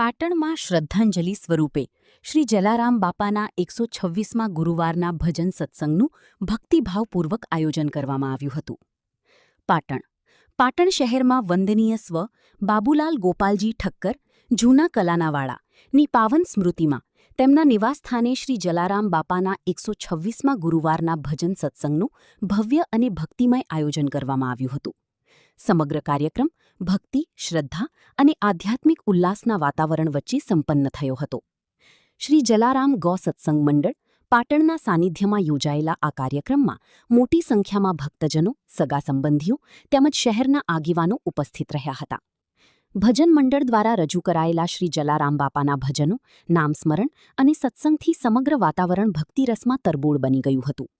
પાટણમાં શ્રદ્ધાંજલિ સ્વરૂપે શ્રી જલારામ બાપાના 126મા ગુરુવારના ભજન સત્સંગનું ભક્તિભાવપૂર્વક આયોજન કરવામાં આવ્યું હતું. પાટણ શહેરમાં વંદનીય સ્વ બાબુલાલ ગોપાલજી ઠક્કર જૂના કલાનાવાળાની પાવન સ્મૃતિમાં તેમના નિવાસસ્થાને શ્રી જલારામ બાપાના 126મા ગુરુવારના ભજન સત્સંગનું ભવ્ય અને ભક્તિમય આયોજન કરવામાં આવ્યું હતું. સમગ્ર કાર્યક્રમ ભક્તિ, શ્રદ્ધા અને આધ્યાત્મિક ઉલ્લાસના વાતાવરણ વચ્ચે સંપન્ન થયો હતો. શ્રી જલારામ ગૌ સત્સંગ મંડળ પાટણના સાનિધ્યમાં યોજાયેલા આ કાર્યક્રમમાં મોટી સંખ્યામાં ભક્તજનો, સગા સંબંધીઓ તેમજ શહેરના આગેવાનો ઉપસ્થિત રહ્યા હતા. ભજન મંડળ દ્વારા રજૂ કરાયેલા શ્રી જલારામ બાપાના ભજનો, નામસ્મરણ અને સત્સંગથી સમગ્ર વાતાવરણ ભક્તિરસમાં તરબોળ બની ગયું હતું.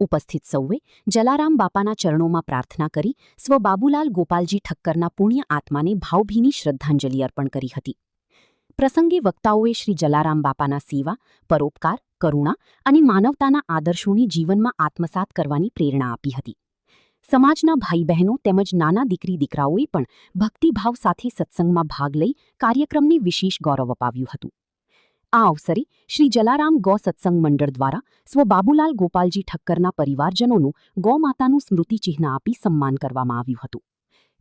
ઉપસ્થિત સૌએ જલારામ બાપાના ચરણોમાં પ્રાર્થના કરી સ્વ બાબુલાલ ગોપાલજી ઠક્કરના પુણ્ય આત્માને ભાવભીની શ્રદ્ધાંજલિ અર્પણ કરી હતી. પ્રસંગે વક્તાઓએ શ્રી જલારામ બાપાના સેવા, પરોપકાર, કરુણા અને માનવતાના આદર્શોની જીવનમાં આત્મસાત કરવાની પ્રેરણા આપી હતી. સમાજના ભાઈ બહેનો તેમજ નાના દીકરી દીકરાઓએ પણ ભક્તિભાવ સાથે સત્સંગમાં ભાગ લઈ કાર્યક્રમને વિશેષ ગૌરવ અપાવ્યું હતું. આ અવસરે શ્રી જલારામ ગૌ સત્સંગ મંડળ દ્વારા સ્વ બાબુલાલ ગોપાલજી ઠક્કરના પરિવારજનોનું ગૌમાતાનું સ્મૃતિચિહ્ન આપી સન્માન કરવામાં આવ્યું હતું.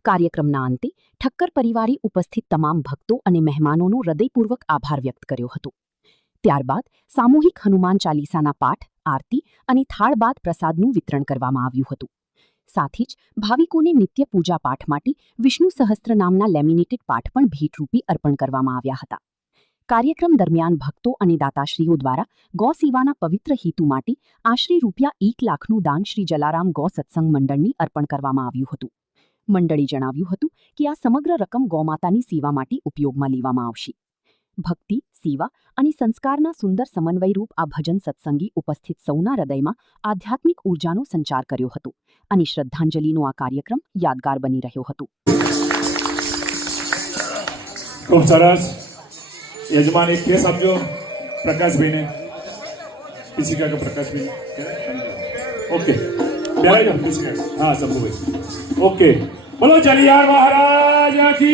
કાર્યક્રમના અંતે ઠક્કર પરિવારે ઉપસ્થિત તમામ ભક્તો અને મહેમાનોનો હૃદયપૂર્વક આભાર વ્યક્ત કર્યો હતો. ત્યારબાદ સામૂહિક હનુમાન ચાલીસાના પાઠ, આરતી અને થાળ બાદ પ્રસાદનું વિતરણ કરવામાં આવ્યું હતું. સાથે જ ભાવિકોને નિત્ય પૂજા પાઠ માટે વિષ્ણુ સહસ્ત્ર નામના લેમિનેટેડ પાઠ પણ ભેટરૂપી અર્પણ કરવામાં આવ્યા હતા. કાર્યક્રમ દરમિયાન ભક્તો અને દાતાશ્રીઓ દ્વારા ગૌ સેવાના પવિત્ર હેતુ માટે આશરે ₹1 લાખનું દાન શ્રી જલારામ ગૌ સત્સંગ મંડળને અર્પણ કરવામાં આવ્યું હતું. મંડળે જણાવ્યું હતું કે આ સમગ્ર રકમ ગૌમાતાની સેવા માટે ઉપયોગમાં લેવામાં આવશે. ભક્તિ, સેવા અને સંસ્કારના સુંદર સમન્વયરૂપ આ ભજન સત્સંગે ઉપસ્થિત સૌના હૃદયમાં આધ્યાત્મિક ઊર્જાનો સંચાર કર્યો હતો અને શ્રદ્ધાંજલિનો આ કાર્યક્રમ યાદગાર બની રહ્યો હતો. ખૂબ સરસ. यजमान एक केस आपजो प्रकाश भाई ने किसी का प्रकाश भाई ओके हाँ शंभू भाई ओके बोलो जलियार महाराज की,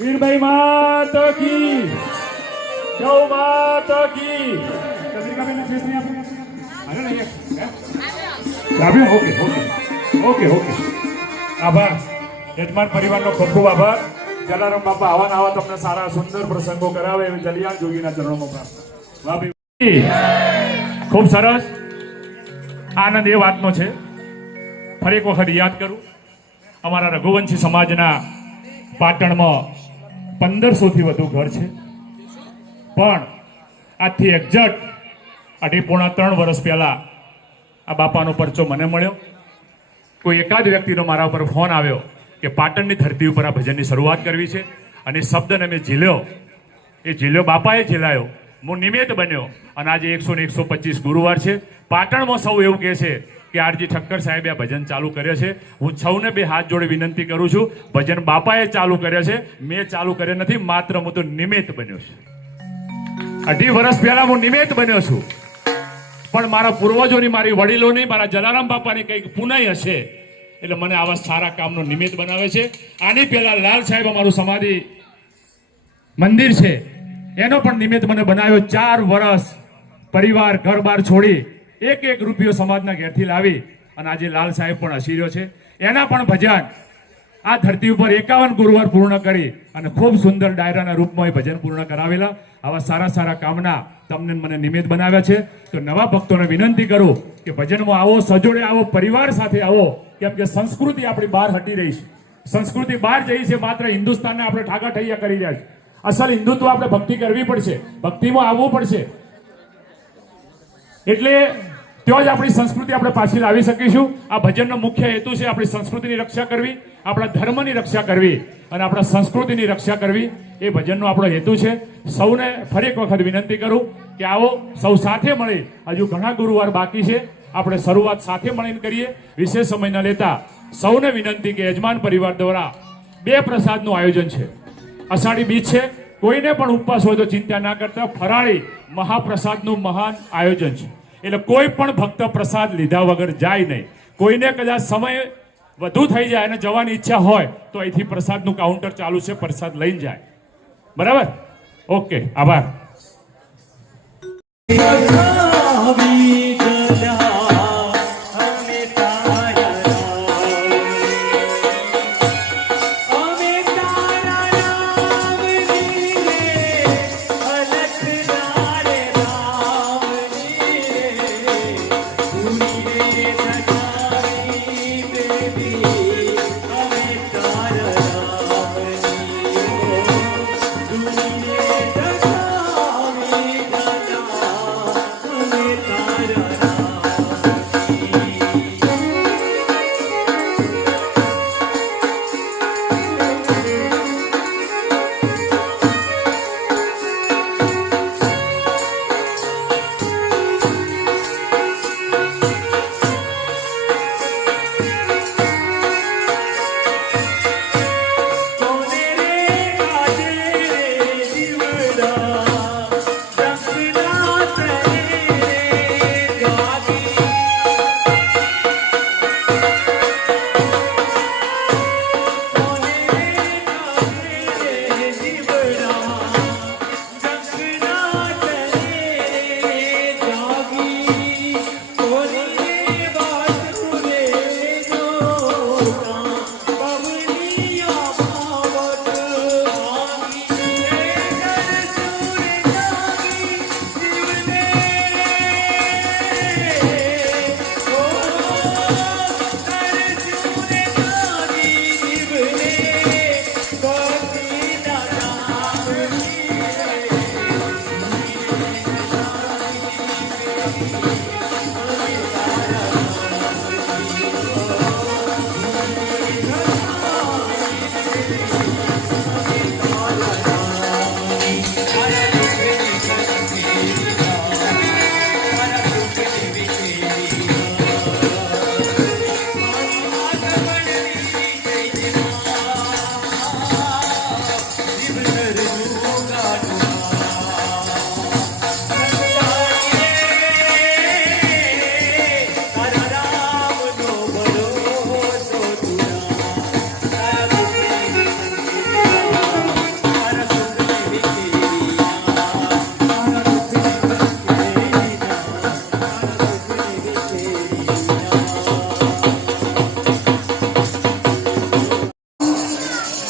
वीर भाई माता की, गौ माता की. ओके ओके ओके ओके आभार यजमान परिवारનો ખૂબ ખૂબ આભાર. જલારામ બાપા આવા આવા તમને સારા સુંદર પ્રસંગો કરાવે એવી જલિયાન જોગીના ચરણોમાં પ્રાર્થના. ખૂબ સરસ. આનંદ એ વાતનો છે, ફરી એક વખત યાદ કરું, અમારા રઘુવંશી સમાજના પાટણમાં 1500થી વધુ ઘર છે, પણ આજથી એક્ઝેક્ટ 2.5 વર્ષ પહેલા આ બાપાનો પરચો મને મળ્યો. કોઈ એકાદ વ્યક્તિનો મારા ઉપર ફોન આવ્યો કે પાટણની ધરતી ઉપર આ ભજનની શરૂઆત કરવી છે અને શબ્દને મેં ઝીલ્યો. એ ઝીલ્યો બાપાએ ઝીલાયો, હું નિમિત્ત બન્યો અને આજે 100 ને 125 ગુરુવાર છે. પાટણમાં સૌ એવું કહે છે કે આરજી ઠક્કર સાહેબે આ ભજન ચાલુ કર્યો છે. હું સૌને 2 હાથ જોડે વિનંતી કરું છું, ભજન બાપાએ ચાલુ કર્યો છે, મેં ચાલુ કર્યો નથી, માત્ર હું તો નિમિત્ત બન્યો છું. 2.5 વર્ષ પહેલા હું નિમિત્ત બન્યો છું, પણ મારા પૂર્વજોની, મારી વડીલોની, મારા જલારામ બાપાની કંઈક પુનાઈ હશે એટલે મને આવા સારા કામનો નિમિત્ત બનાવે છે. આની પહેલા લાલ સાહેબ અમારું સમાધિ મંદિર છે એનો પણ નિમિત્ત મને બનાવ્યો. 4 વર્ષ પરિવાર ઘર બાર છોડી 1 રૂપિયો સમાજના ઘેરથી લાવી અને આજે લાલ સાહેબ પણ હસી રહ્યો છે. એના પણ ભજન આ ધરતી ઉપર 51 ગુરુવાર પૂર્ણ કરી અને ખૂબ સુંદર ડાયરાના રૂપમાં એ ભજન પૂર્ણ કરાવેલા. આવા સારા સારા કામના તમને મને નિમિત્ત બનાવ્યા છે. તો નવા ભક્તોને વિનંતી કરું કે ભજનમાં આવો, સજોડે આવો, પરિવાર સાથે આવો, કેમ કે સંસ્કૃતિ આપણી બહાર હટી રહી છે. સંસ્કૃતિ બહાર જઈ છે, માત્ર હિન્દુસ્તાનને આપણે ઠાકા ઠૈયા કરી રહ્યા છે. અસલ હિન્દુત્વ આપણે ભક્તિ કરવી પડશે, ભક્તિમાં આવવું પડશે, એટલે ત્યાં જ આપણી સંસ્કૃતિ આપણે પાછી લાવી શકીશું. આ ભજનનો મુખ્ય હેતુ છે આપણી સંસ્કૃતિની રક્ષા કરવી, આપણા ધર્મની રક્ષા કરવી અને આપણા સંસ્કૃતિની રક્ષા કરવી. એ ભજનનો આપણો હેતુ છે. સૌને ફરી એક વખત વિનંતી કરું કે આવો, સૌ સાથે મળી, હજુ ઘણા ગુરુવાર બાકી છે, આપણે શરૂઆત સાથે મળીને કરીએ. વિશેષ સમય ન લેતા સૌને વિનંતી કે યજમાન પરિવાર દ્વારા 2 પ્રસાદનું આયોજન છે. અષાઢી બીજ છે, કોઈને પણ ઉપવાસ હોય તો ચિંતા ના કરતા, ફરાળી મહાપ્રસાદનું મહાન આયોજન છે. એટલે કોઈ પણ ભક્ત પ્રસાદ લીધા વગર જાય નહીં. કોઈને કદાચ સમય વધુ થઈ જાય અને જવાની ઈચ્છા હોય તો અહીંથી પ્રસાદનું કાઉન્ટર ચાલુ છે, પ્રસાદ લઈને જાય. બરાબર ઓકે આભાર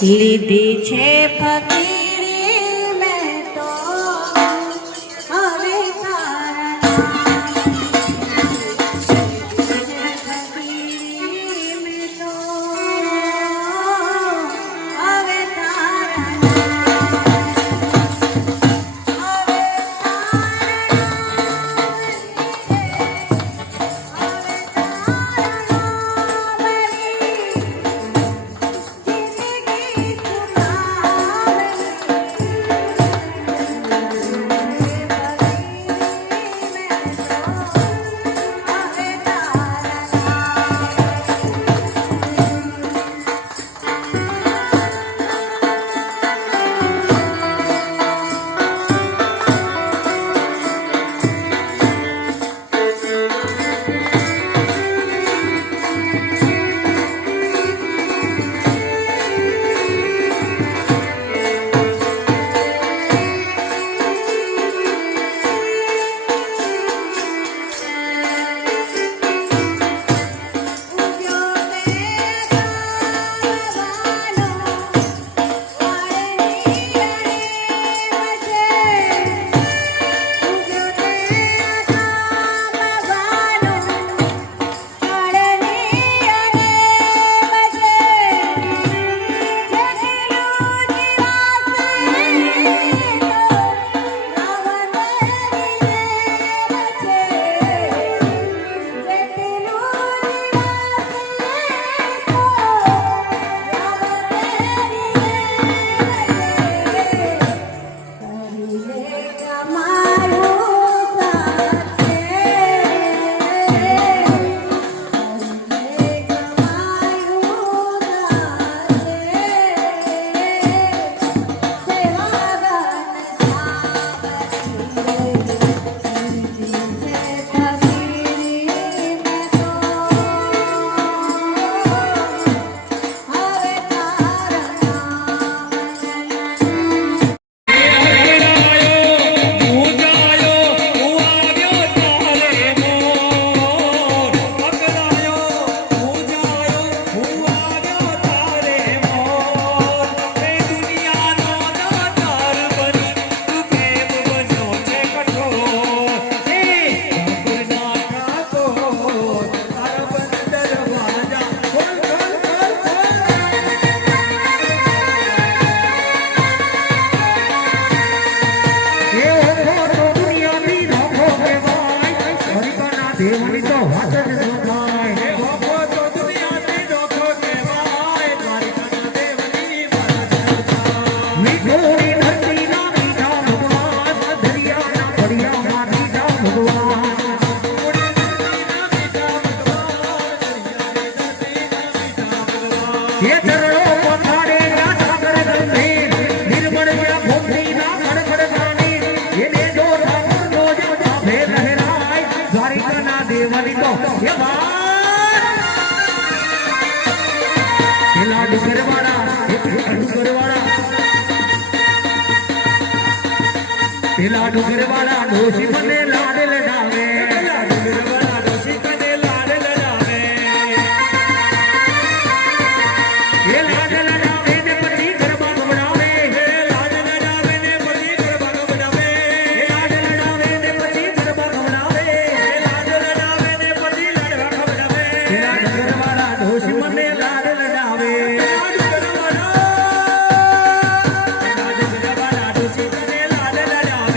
લીધી છે ફકીરી મેં તો હવે તારા ફકીરી મેં તો હવે તારા જિંદગી લાડુ ઘરવાળા ડોશી મને લાડ લડાવે લાડુ ઘરવાળા ડોશી મને લાડ લડાવે એ લાડ લડાવે ને પછી ગરબા ગવડાવે હે લાડ લડાવે ને પછી ગરબા ગવડાવે એ લાડ લડાવે ને પછી ગરબા ગવડાવે એ લાડ લડાવે ને પછી લાડવા ખવડાવે એ લાડ ઘરવાળા ડોશી મને લાડ લડાવે લાડ ઘરવાળા ડોશી મને લાડ લડાવે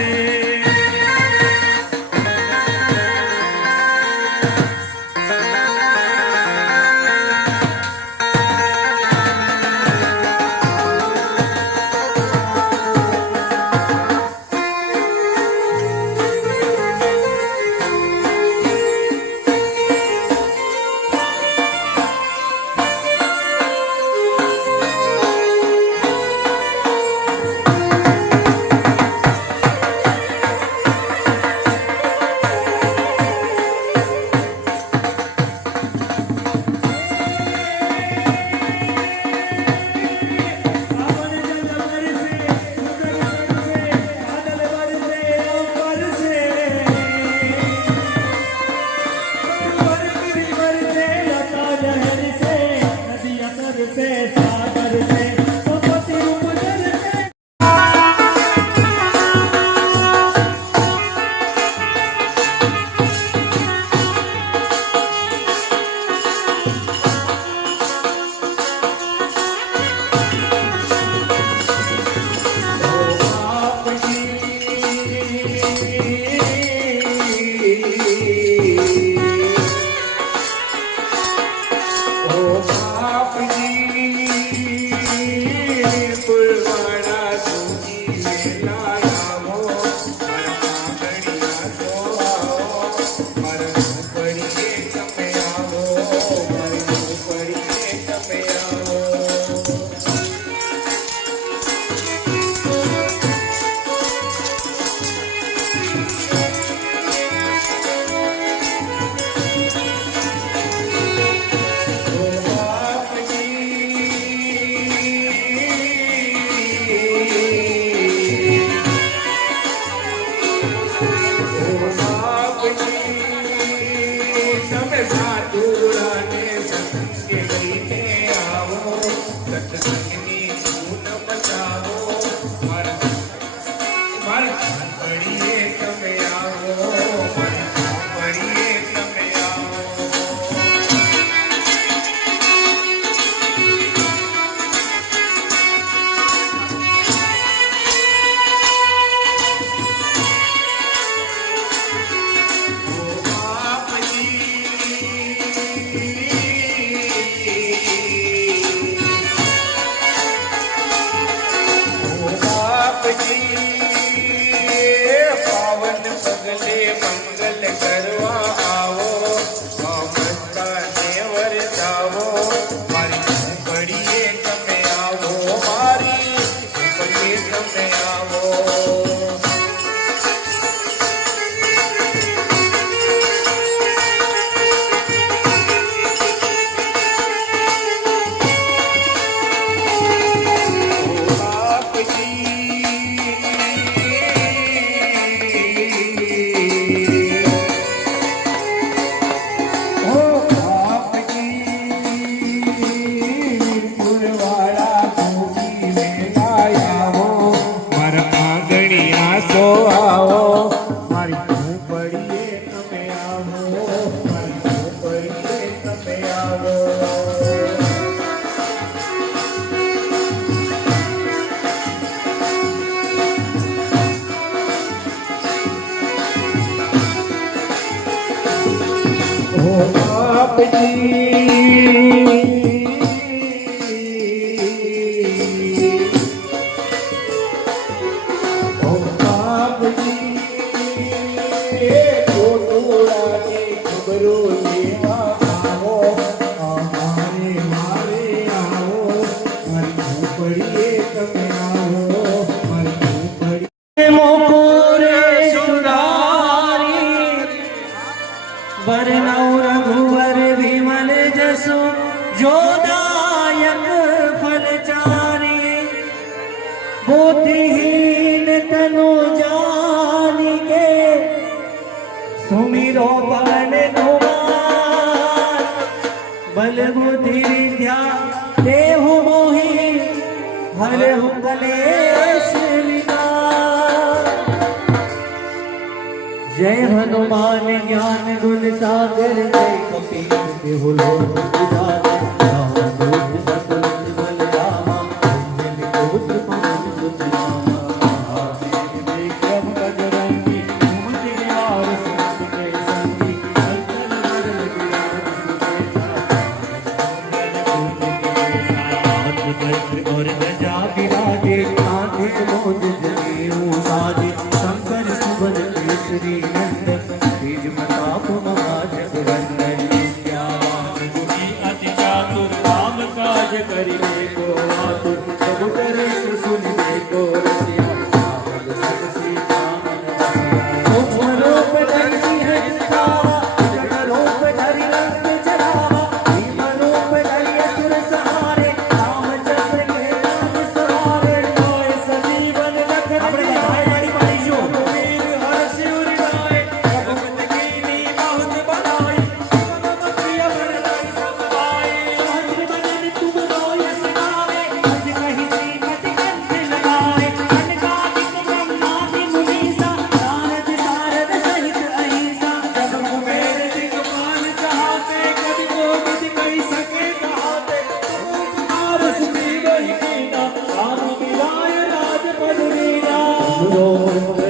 रघुवर विमल जसु जोदायक फलचारी बुद्धिहीन तनु जा बल बुद्धि विद्या देहु मोहि हरहु कलेश विकार। जय हनुमान ज्ञान गुण सागर जय कपीस तिहु लोक उजागर। राम दूत सतुलित बल रामा अंजनी पुत्र पवन सुत नामा। महादेव विक्रम बजरंगी सुमति निवार सुमति के संगी। कंचन वरण विराज सुबेसा और गजा विराजे कांधे मोज जनेऊ साजे। शंकर सुवन केसरी नंदन तेज प्रताप महाजगवंदन। विद्यावान गुणी अति चातुर राम काज करिबे को आतुर। प्रभु करे सुनिबे को रसिया सावध सब सीता मन बसिया। सूक्ष्म रूप धरि सिंह दिखावा जड़ रूप धरि लंक जरावा। भीम रूप धरि असुर सहारे रामचंद्र के नाम सवारे। कोय सजीवन लखन जियाए रघुवीर हर्ष उर लाए। रघुपति कीन्ही बहुत बड़ाई तुम प्रिय भरतहि सब भाई। सहस्र बदन तुम रोयस गावे हस कहि श्रीपति कंठ लगाए। कनकादिक ब्रह्मादि मुनीसा नारद सारद सहित अहिंसा। जब कुबेर दिगपाल चाहते कवि कोविद कहि सके कहाते। तुकार सुग्रीव ही कीना राम मिलाय राजपद दीना।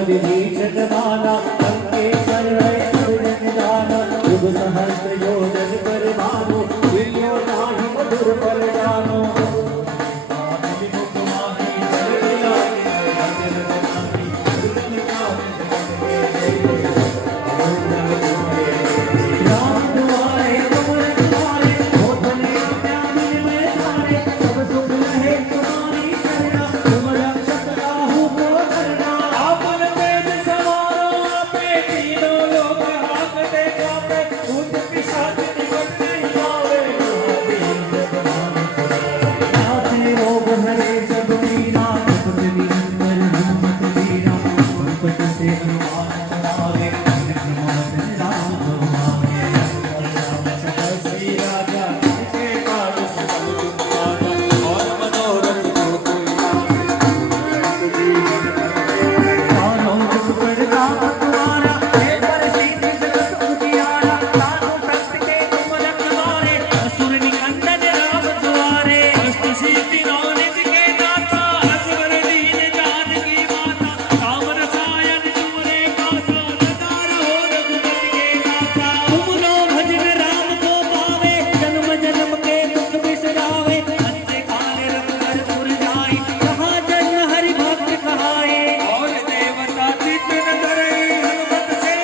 विभीषण माना लंकेश्वर है सब जन जाना। युग सहस्त्र योजन पर भानु विलियो नाही मधुर फल जानो। कामिनी मुख माही जल दिलानी जल जनानी दुर्गम कामी जगत के देवी। राम दुआरे तुम रखवारे होतन अज्ञानी में सारे। सब सुख रहे तुम्हारी शरणा तुम रक्षक राहु को करना। आपन तेज सवारो आपे तीनों लोग हाकते कापे। भूत पिशाच निकट नहीं आवे महावीर जब नाम सुनावे। नाथे रोग हरे सब मीरा जपत निरंतर हनुमत वीरा। संकट से हनुमान छुड़ावे विघ्न मोचन राम दुआरे। सकल श्री राजा जिनके काज सकल तुम राजा। और मनोरथ जो कोई लावे कानों जुग पर काम तुम्हारा। हे परसिद्ध जगत उजियारा। साधु संत के तुम रखवारे असुर निकंदन राम दुआरे। अष्ट सिद्धि नौ निधि के दाता असवर दीन जानकी माता। राम रसायन तुमरे कासा सदा रहो रघुपति के दाता। तुम लो भजन राम को पावे जन्म जन्म के दुख बिसरावे। अंत काल रघुवर पुर जाई कहाँ जन्म हरि भक्त कहाए। और देवता चित्त न धरे हनुमत से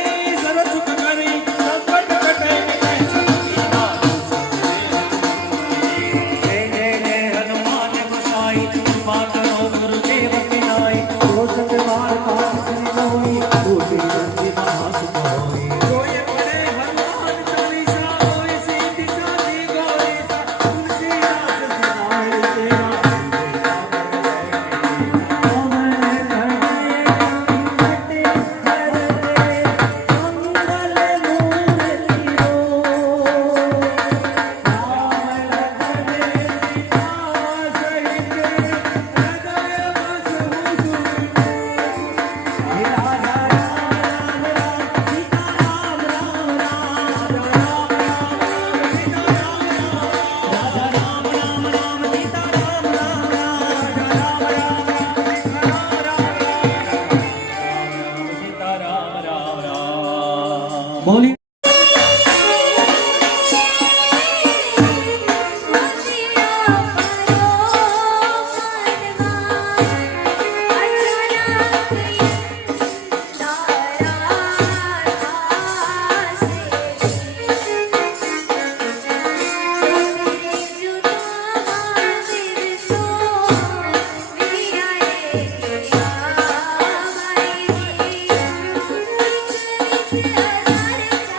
सर्व सुख करी। संकट कटे मिटै सब दीना। जय जय जय हनुमान गोसाई कृपा करो गुरुदेव की नाई। जो संग बार पास करि जोई टूटी बंदी महासुख होई। सोए पड़े हनुमान चालीसा होय सिद्धि साधी गौरीसा। तुलसीदास सदाए तेरा बोली Yeah.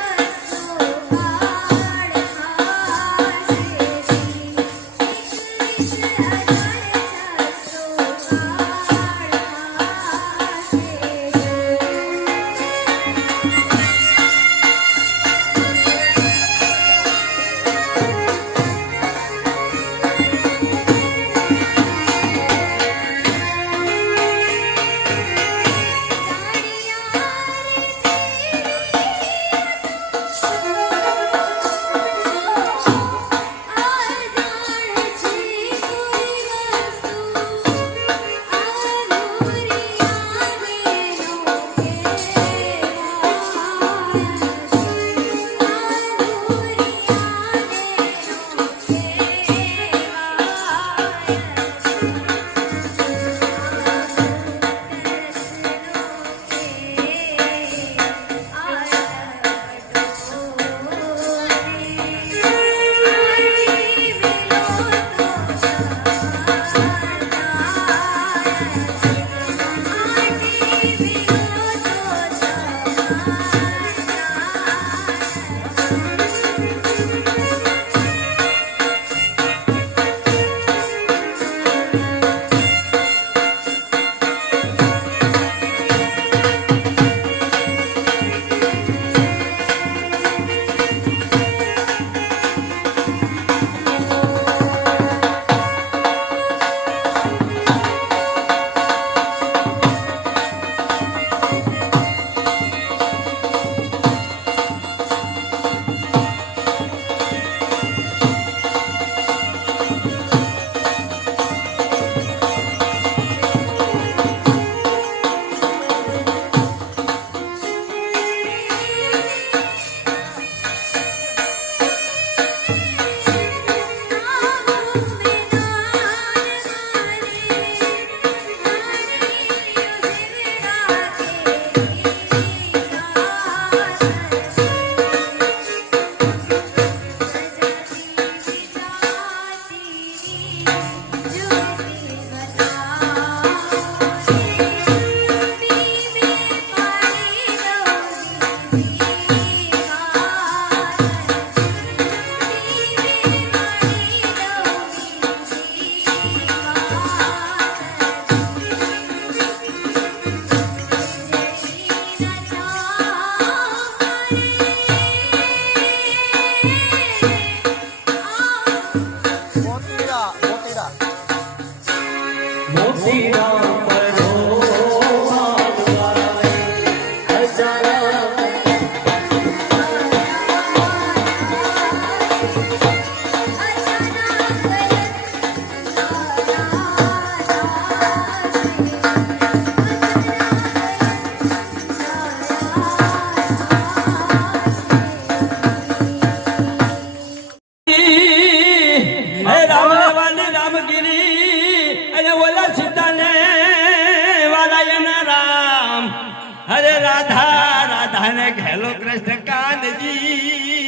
ઘેલો કૃષ્ણ કાનજી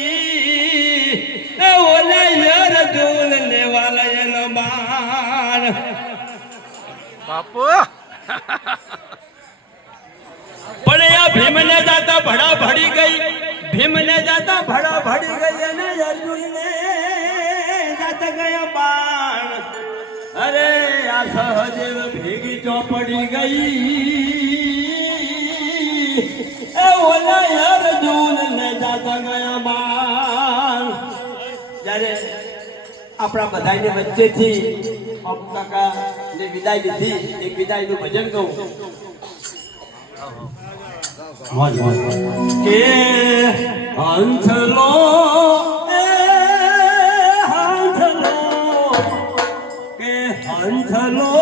એ ઓલા યર જોન ને વાલા એનો બાણ બાપુ પણ આ ભીમને જાતા ભડા ભડી ગઈ ભીમને જાતા ભડા ભડી ગઈ અને અર્જુનને જાતા ગયા બાણ અરે આ સહદેવ ભેગી ચોપડી ગઈ એ ઓલા અર્જુનને જાતા ગયા બાણ જ્યારે આપણા બધાની વચ્ચેથી અપ કાકા ને વિદાય લીધી એક વિદાયનું ભજન કહું કે હંસલો એ હંસલો કે હંસલો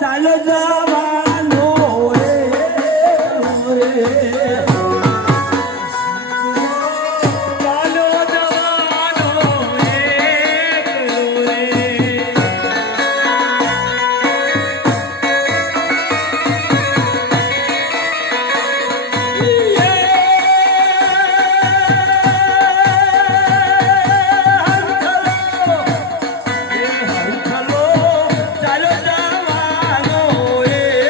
ચાલો જવાનો રે ચાલો જવાનો ચાલો જવાનો રે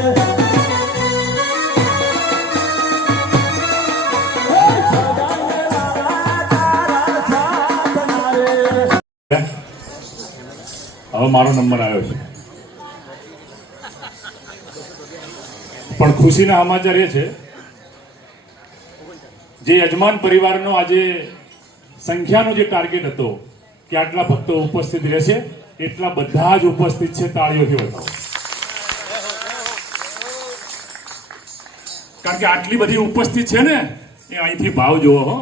હવે મારો નંબર આવ્યો છે, પણ ખુશીના સમાચાર એ છે જે યજમાન પરિવારનો આજે સંખ્યાનો જે ટાર્ગેટ હતો કે આટલા ભક્તો ઉપસ્થિત રહેશે, એટલા બધા જ ઉપસ્થિત છે. તાળીઓથી બતાવો. કારણ કે આટલી બધી ઉપસ્થિત છે ને, એ અહીંથી ભાવ જોવો હો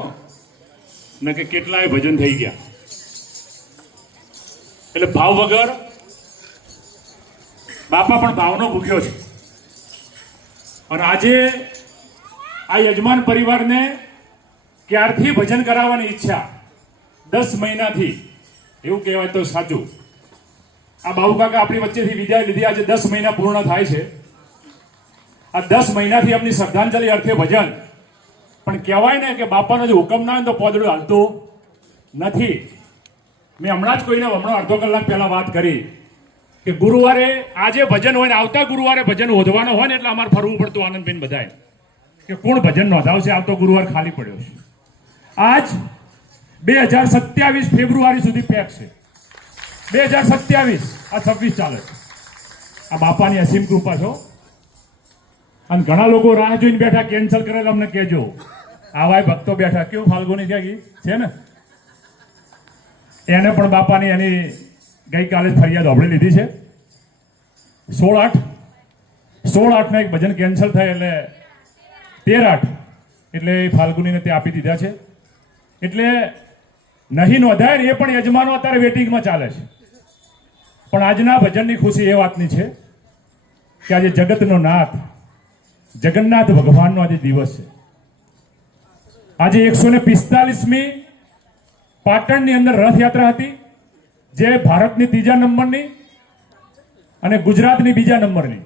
ને, કે કેટલાય ભજન થઈ ગયા. એટલે ભાવ વગર બાપા પણ ભાવનો ભૂખ્યો છે. અને આજે આ યજમાન પરિવારને ક્યારથી ભજન કરાવવાની ઈચ્છા, 10 મહિનાથી, એવું કહેવાય તો સાચું. આ બાબુ કાકા આપણી વચ્ચેથી વિદાય લીધી, આજે 10 મહિના પૂર્ણ થાય છે. આ 10 મહિનાથી એમની શ્રદ્ધાંજલિ અર્થે ભજન, પણ કહેવાય ને કે બાપાનો જો હુકમ ના હોય તો પોદડું હાલતું નથી. મેં હમણાં જ કોઈને અડધો કલાક પહેલા વાત કરી કે ગુરુવારે આજે ભજન હોય ને આવતા ગુરુવારે ભજન વધવાનો હોય ને, એટલે અમારે ફરવું પડતું આનંદબેન બધાય કે કોણ ભજન નોંધાવશે. આવતો ગુરુવાર ખાલી પડ્યો છે. આજ 2027 ફેબ્રુઆરી સુધી પેક છે. 2027 આ 26 ચાલે છે. આ બાપાની અસીમ કૃપા છો. અને ઘણા લોકો રાહ જોઈને બેઠા, કેન્સલ કરેલા અમને કહેજો. આવાય ભક્તો બેઠા, કેવું ફાલ્ગુની ક્યાં છે ને, એને પણ બાપાની એની ગઈકાલે ફરિયાદ હોબળી લીધી છે. 16/8 એક ભજન કેન્સલ થાય એટલે 13/8 એટલે ફાલ્ગુનીને તે આપી દીધા છે. એટલે નહીં નોંધાય એ પણ યજમાનો અત્યારે વેટિંગમાં ચાલે છે. પણ આજના ભજનની ખુશી એ વાતની છે કે આજે જગતનો નાથ જગન્નાથ ભગવાનનો આજે દિવસ છે. આજે 145મી પાટણની અંદર રથયાત્રા હતી, જે ભારતની 3જા નંબરની અને ગુજરાતની 2જા નંબરની.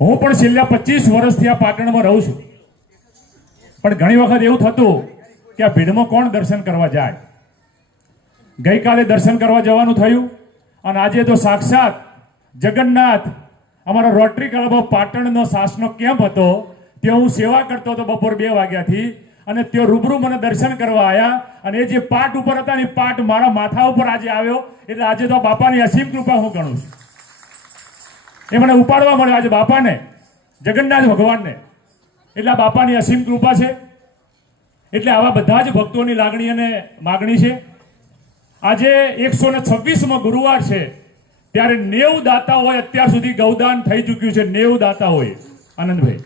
હું પણ છેલ્લા 25 વર્ષથી આ પાટણમાં રહું છું, પણ ઘણી વખત એવું થતું કે આ ભીડમાં કોણ દર્શન કરવા જાય. ગઈકાલે દર્શન કરવા જવાનું થયું, અને આજે તો સાક્ષાત જગન્નાથ અમારા રોટરી ક્લબ ઓફ પાટણનો સાસનો કેમ્પ હતો, ત્યાં હું સેવા કરતો હતો બપોર 2 વાગ્યાથી, અને તે રૂબરૂ મને દર્શન કરવા આવ્યા. અને એ જે પાટ ઉપર હતા ને, પાટ મારા માથા ઉપર આજે આવ્યો. એટલે આજે તો બાપાની અસીમ કૃપા હું ગણું છું. એ મને ઉપાડવા મળ્યો આજે બાપાને, જગન્નાથ ભગવાનને. એટલે આ બાપાની અસીમ કૃપા છે. એટલે આવા બધા જ ભક્તોની લાગણી અને માગણી છે. આજે 126મો ગુરુવાર છે, ત્યારે 90 દાતાઓએ અત્યાર સુધી ગૌદાન થઈ ચૂક્યું છે. 90 દાતાઓએ, આનંદભાઈ.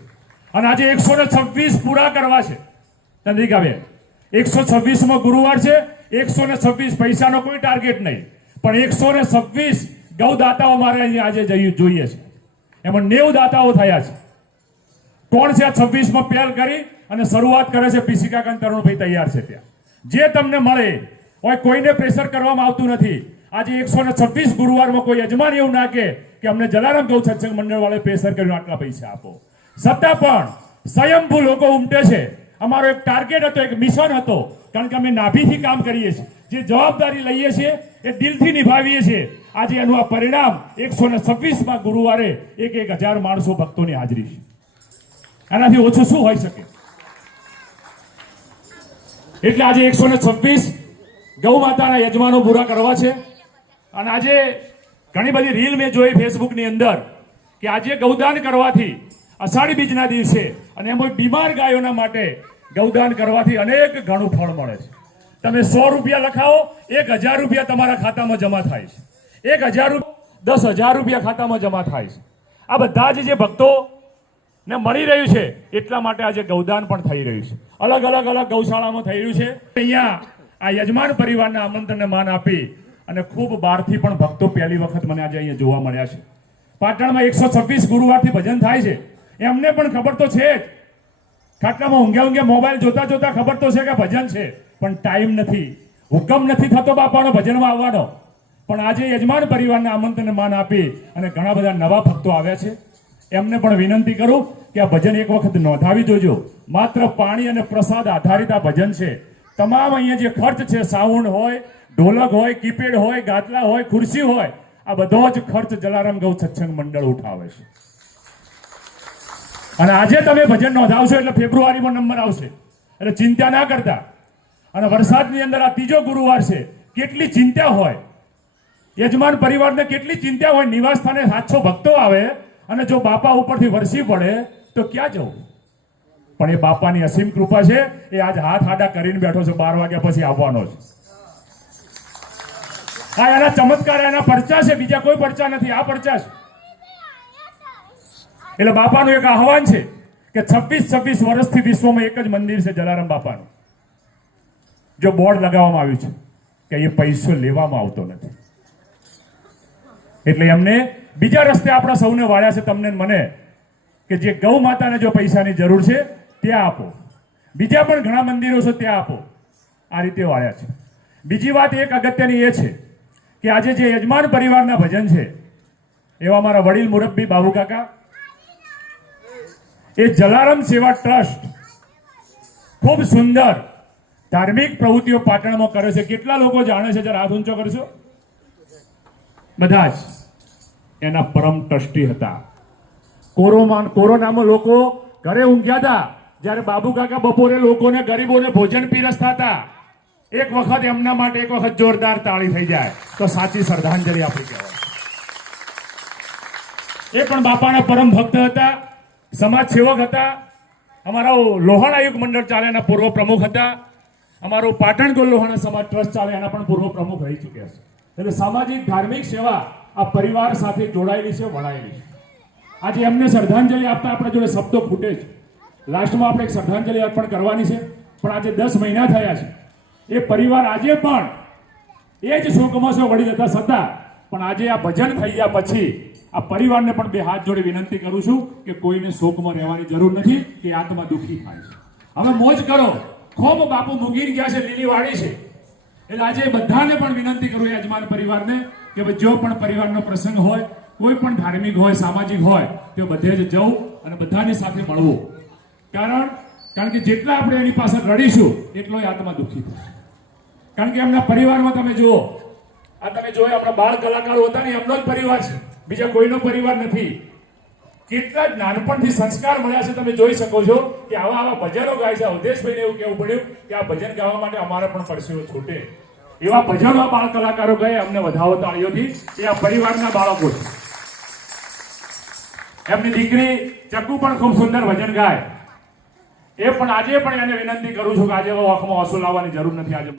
અને આજે 126 પૂરા કરવા છે. ચંદ્રિકાબેન, 126મો ગુરુવાર છે. 126 પૈસાનો કોઈ ટાર્ગેટ નહીં, પણ 126 ગૌદાતાઓ મારે અહીંયા આજે જોઈએ છે. એમાં 90 દાતાઓ થયા છે. કોણ છે આ 26માં પહેલ કરી અને શરૂઆત કરે છે? પીસી કાકા તરુણભાઈ તૈયાર છે. ત્યાં જે તમને મળે હોય, કોઈને પ્રેશર કરવામાં આવતું નથી. આજે 126 ગુરુવારમાં કોઈ યજમાન એવું ના કે અમને જલારામ ગૌ સત્સંગ મંડળ વાળે પ્રેશર કર્યું આટલા પૈસા આપો. છતાં પણ સ્વયંભૂ લોકો ઉમટે છે. અમારો એક ટાર્ગેટ હતો, એક મિશન હતો, કારણ કે અમે નાભીથી કામ કરીએ છીએ. જે જવાબદારી લઈએ છીએ એ દિલથી નિભાવીએ છીએ. આજે એનું આ પરિણામ 126માં ગુરુવારે 1000 માણસો ભક્તોની હાજરી છે. આનાથી ઓછું શું હોઈ શકે? એટલે આજે 126 ગૌ માતાના યજમાનો પૂરા કરવા છે. અને આજે ઘણી બધી રીલ મેં જોઈ ફેસબુકની અંદર કે આજે ગૌદાન કરવાથી અષાઢી બીજના દિવસે, અને એમાં બીમાર ગાયોના માટે ગૌદાન કરવાથી અનેક ઘણું ફળ મળે છે. તમે 100 રૂપિયા લખાવો, 1000 રૂપિયા તમારા ખાતામાં જમા થાય છે. 1000 10,000 રૂપિયા ખાતામાં જમા થાય છે. આ બધા જ જે ભક્તો ને મળી રહ્યું છે, એટલા માટે આજે ગૌદાન પણ થઈ રહ્યું છે. અલગ અલગ ગૌશાળામાં થઈ રહ્યું છે. અહીંયા આ યજમાન પરિવારના આમંત્રણને માન આપી અને ખૂબ બહારથી પણ ભક્તો પહેલી વખત મને આજે અહીંયા જોવા મળ્યા છે. પાટણમાં 126 ગુરુવારથી ભજન થાય છે. એમને પણ ખબર તો છે જ, ખાટલામાં ઊંઘે મોબાઈલ જોતા ખબર તો છે કે ભજન છે, પણ ટાઈમ નથી, હુકમ નથી થતો બાપાનો ભજનમાં આવવાનો. પણ આજે યજમાન પરિવારના આમંત્રણને માન આપી અને ઘણા બધા નવા ભક્તો આવ્યા છે. એમને પણ વિનંતી કરું કે આ ભજન એક વખત નોંધાવી જોજો. માત્ર પાણી અને પ્રસાદ આધારિત આ ભજન છે. તમામ અહીંયા જે ખર્ચ છે, સાઉન્ડ હોય, ઢોલક હોય, કીપેડ હોય, ગાતલા હોય, ખુરશી હોય, આ બધો જ ખર્ચ જલારામ ગૌ સત્સંગ મંડળ ઉઠાવે છે. અને આજે તમે ભજન નોંધાવશો એટલે ફેબ્રુઆરીમાં નંબર આવશે, એટલે ચિંતા ના કરતા. અને વરસાદની અંદર આ ત્રીજો ગુરુવાર છે, કેટલી ચિંતા હોય યજમાન પરિવારને, કેટલી ચિંતા હોય. નિવાસ સ્થાને 700 ભક્તો આવે અને જો બાપા ઉપરથી વરસી પડે તો ક્યાં જવું? પણ એ બાપાની અસીમ કૃપા છે. એ આજ હાથ આડા કરીને બેઠો છે, 12 વાગ્યા પછી આવવાનો છે. આ એના ચમત્કાર, એના પરચા છે, બીજા કોઈ પરચા નથી, આ પરચા છે. એટલે બાપાનું એક આહવાન છે કે 26 વર્ષથી વિશ્વમાં એક જ મંદિર છે જલારામ બાપાનું. જો બોર્ડ લગાવવામાં આવ્યું છે કે એ પૈસો લેવામાં આવતો નથી, એટલે એમને બીજા રસ્તે આપણા સૌને વાળ્યા છે, તમને મને, કે જે ગૌ માતાને જો પૈસાની જરૂર છે ત્યાં આપો, બીજા પણ ઘણા મંદિરો છે ત્યાં આપો, આ રીતે વાળ્યા છે. બીજી વાત એક અગત્યની એ છે કે આજે જે યજમાન પરિવારના ભજન છે એવા મારા વડીલ મુરબ્બી બાબુ કાકા, એ જલારામ સેવા ટ્રસ્ટ ખૂબ સુંદર ધાર્મિક પ્રવૃત્તિઓ પાટણમાં કરે છે. કેટલા લોકો જાણે છે? જરા હાથ ઊંચો કરશો. બધા જ એના પરમ ટ્રસ્ટી હતા. કોરોનામાં લોકો ઘરે ઊંઘ્યા હતા, જ્યારે બાબુ કાકા બપોરે લોકોને, ગરીબોને ભોજન પીરસતા હતા. એક વખત એમના માટે એક વખત જોરદાર તાળી થઈ જાય તો સાચી શ્રદ્ધાંજલિ આપણી કહેવાય. એ પણ બાપાના પરમ ભક્ત હતા, સમાજ સેવક હતા. અમારા લોહાણા યુગ મંડળ ચાલે એના પૂર્વ પ્રમુખ હતા. અમારું પાટણ ગોલ લોહાણા સમાજ ટ્રસ્ટ ચાલે એના પણ પૂર્વ પ્રમુખ રહી ચૂક્યા છે. એટલે સામાજિક ધાર્મિક સેવા આ પરિવાર સાથે જોડાયેલી છે, વળાયેલી છે. આજે એમને શ્રદ્ધાંજલિ આપતા આપણા જોડે શબ્દો ફૂટે છે. લાસ્ટમાં આપણે એક શ્રદ્ધાંજલિ અર્પણ કરવાની છે, પણ આજે 10 મહિના થયા છે. એ પરિવાર આજે પણ એ જ શોકમાં છે વડીલ હતા છતાં, પણ આજે આ ભજન થઈ ગયા પછી આ પરિવારને પણ 2 હાથ જોડે વિનંતી કરું છું કે કોઈને શોકમાં રહેવાની જરૂર નથી, કે આત્મા દુઃખી થાય છે. હવે મોજ કરો. ખૂબ બાપુ મૂકીને ગયા છે, લીલી વાડી છે. એટલે આજે બધાને પણ વિનંતી કરું, યજમાન પરિવારને, કે ભાઈ જો પણ પરિવારનો પ્રસંગ હોય, કોઈ પણ ધાર્મિક હોય, સામાજિક હોય, તો બધે જ જવું અને બધાની સાથે મળવું. કારણ કે જેટલા આપણે એની પાસે રડીશું એટલો આત્મા દુઃખી થશે. કારણ કે એમના પરિવારમાં તમે જુઓ, આ તમે જોયો આપણા બાળ કલાકારો હતા ને, એમનો જ પરિવાર છે, બીજા કોઈનો પરિવાર નથી. કેટલા જ નાનપણથી સંસ્કાર મળ્યા છે. તમે જોઈ શકો છો કે આવા ભજનો ગાય છે. અવધેશભાઈને એવું કહેવું પડ્યું કે આ ભજન ગાવા માટે અમારે પણ પરસેવો છૂટે. એવા ભજનો બાળ કલાકારો ગયે, અમને વધાવો તાળીઓથી. એ આ પરિવારના બાળકો છે. એમની દીકરી ચક્કુ પણ ખૂબ સુંદર ભજન ગાય. એ પણ આજે પણ એને વિનંતી કરું છું કે આજે આંખમાં આંસુ લાવવાની જરૂર નથી. આજે